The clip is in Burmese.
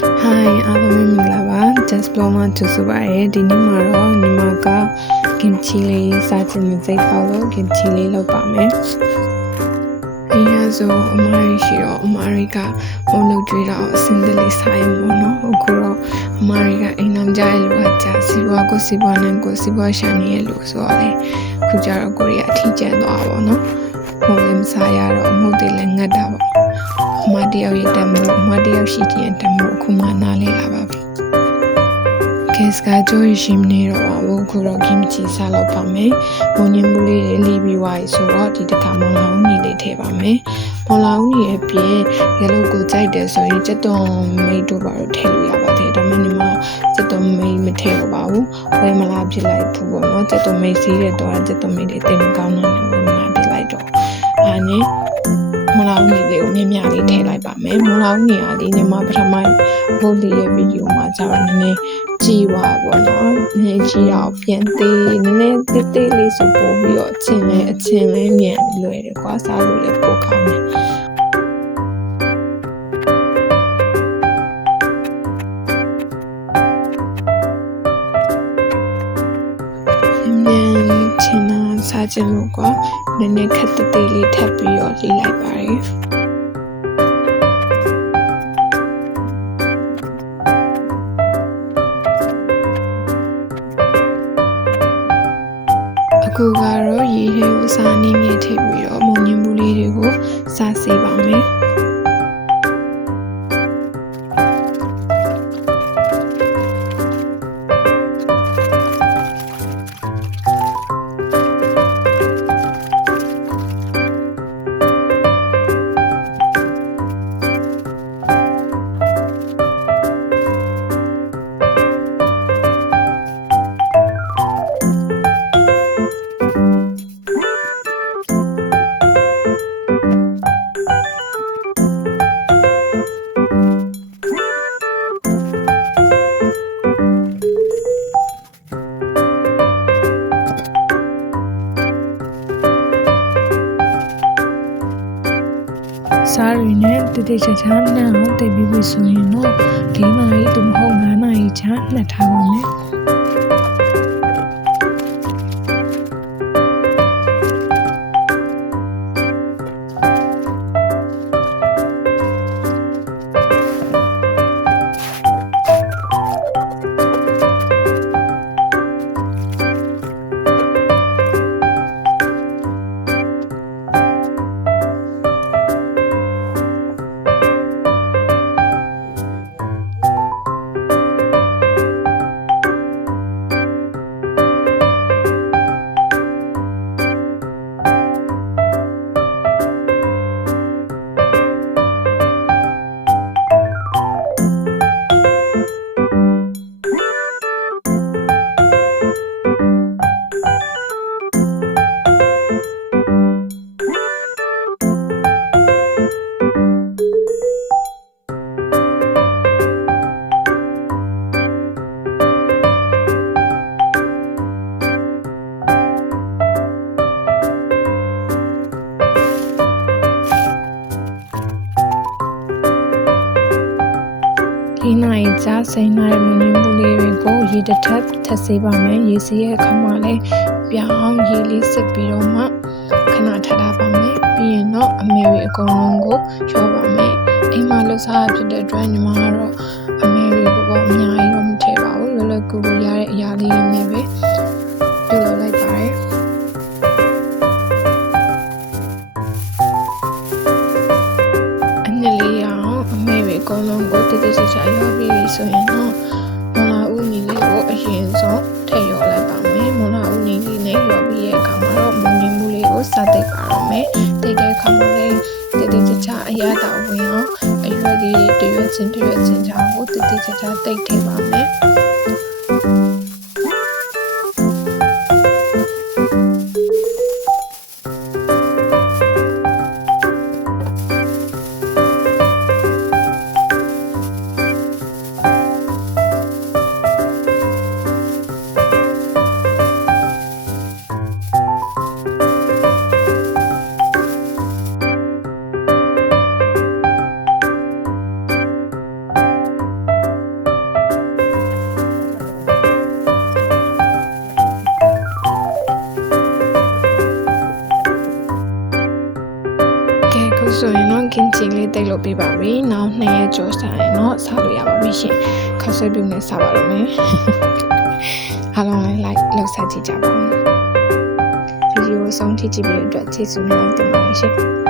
Hi အားလုံးပဲမင်္ဂလာပါ Just Bloma ကြိုဆိုပါရစေဒီနေ့မှာတော့ညီမက kimchi လေးစားချင်တဲ့စိတ်ပေါလို့ kimchi လေးလုပ်ပါမယ်။အရင်ဆိုအမရရှိတော့အမရိကမလုပ်ကြွေးတော့အစင်းတလေးစားရင်ပေါ့နော်။အခုတော့အမရိကအိမ်အောင်ကြရဲ့လူကကြာစီပွားကိုစီပွားနဲ့ကိုစီပွားရှာနေရဲ့လူဆိုတော့လေခုကျတော့ကိုရီးယားအထီးကျန်သွားပါတော့။မဟုတ်လည်းမစားရတော့အမုတ်တွေလည်းငတ်တာပေါ့။အမတယောက်ရတဲ့မို့အမတယောက်ရှိတဲ့တမို့အခုမှနားလဲလာပါပြီ။ Case ကကြိုးရှိမနေတော့ဘူးခုတော့ kimchi စားလုပ်ပါမယ်။မုံညင်မှုလေးတွေလီပြီးွားပြီဆိုတော့ဒီတစ်ခါမုံလောင်ကြီးလေးထည့်ပါမယ်။မုံလောင်ကြီးရဲ့ပြင်ရလုတ်ကိုကြိုက်တယ်ဆိုရင်စက်သွန်မိတ်တို့ပါတော့ထည့်လို့ရပါတယ်။ဒါမှမဟုတ်စက်သွန်မိတ်မထည့်တော့ပါဘူး။ဝယ်မလားဖြစ်လိုက်ဘူးပေါ့နော်။စက်သွန်မိတ်စီးတဲ့တော့စက်သွန်မိတ်တွေတိတ်မကောင်းတော့ဘူးဝယ်မလားဖြစ်လိုက်တော့အားနဲ့မုံလောင်ကြီးလေးကိုမြင်လေးထည့်လိုက်ပါမယ်။မုံလောင်ကြီးအားဒီနေ့မှပထမဘုတ်လေးရဲ့ဗီဒီယိုမှာကျတော့နည်းနည်းကြည်ပါပေါ့နော်။နည်းကြည့်အောင်ပြန်သေးနည်းနည်းတိတ်တိတ်လေးဆိုပို့ပြီးတော့အချင်းလေးမြန်လွယ်တယ်ကွာစားလို့လည်းပိုကောင်းတယ်။မြန်ချင်တာစားချင်လို့ကွာနည်းနည်းခက်တိတ်လေးထပ်ပြီးတော့လေးလိုက်ပါတယ်။အခုကတော့ရေထဲကိုစားနေမြထည့်ပြီးတော့မုံညင်မှုလေးတွေကိုစားစေပါမယ်။စားရင်းနဲ့တိတ်ချာချာနှံ့အောင်တိတ်ပြီးပြီဆိုရင်တော့4နာရီသို့မဟုတ်5နာရီချာနှက်ထားပါမယ်။ဒီနိုင်ကြာစိန်နိုင်မွန်ညင်မှုလေးတွေကိုရေတစ်ထပ်ထပ်စေးပါမယ်ရေစီးရဲ့အခါမှာလည်းပြောင်းရေလေးစစ်ပြီးတော့မှခဏထားပါမယ်ပြီးရင်တော့အမေရီအကုန်လုံးကိုရောပါမယ်အိမ်မှာလှုပ်ရှားဖြစ်တဲ့အတွက်ညီမကတော့အမေရီကိုပေါ့အများကြီးတော့မထည့်ပါဘူးလောလောကူကူရတဲ့အရာလေးတွေနဲ့ပဲပြုလုပ်လိုက်ပါတယ်အကုန်လုံးကိုတိတိကျကျရောပြီးဆိုရင်တော့မုံလာဦးနီလေးကိုအရင်ဆုံးထည့်ရောလိုက်ပါမယ်မုံလာဦးနီလေးနဲ့ရောပြီးရဲ့အခါမှာတော့မုံညင်မှုလေးကိုစတိတ်ပါတော့မယ်တိတ်တဲ့အခါမှာလည်းတိတိကျကျအရသာဝင်အောင်အရွက်လေးတရွက်ချင်းချောင်းကိုတိတိကျကျတိတ်ထည့်ပါမယ် Okay ခုဆိုရင်တော့ kimchi လေးတိတ်လို့ပြပါပြီနောက်2ရက်ကျော်စားရင်တော့စားလို့ရပါပြီရှင်ခါဆွဲပြုံးနဲ့စားပါတော့မယ်အားလုံးလည်း like လောက်စားကြည့်ကြပါဦးဗီဒီယိုဆုံးထိကြည့်ပြီးအတွက်ကျေးဇူးများတင်ပါတယ်ရှင်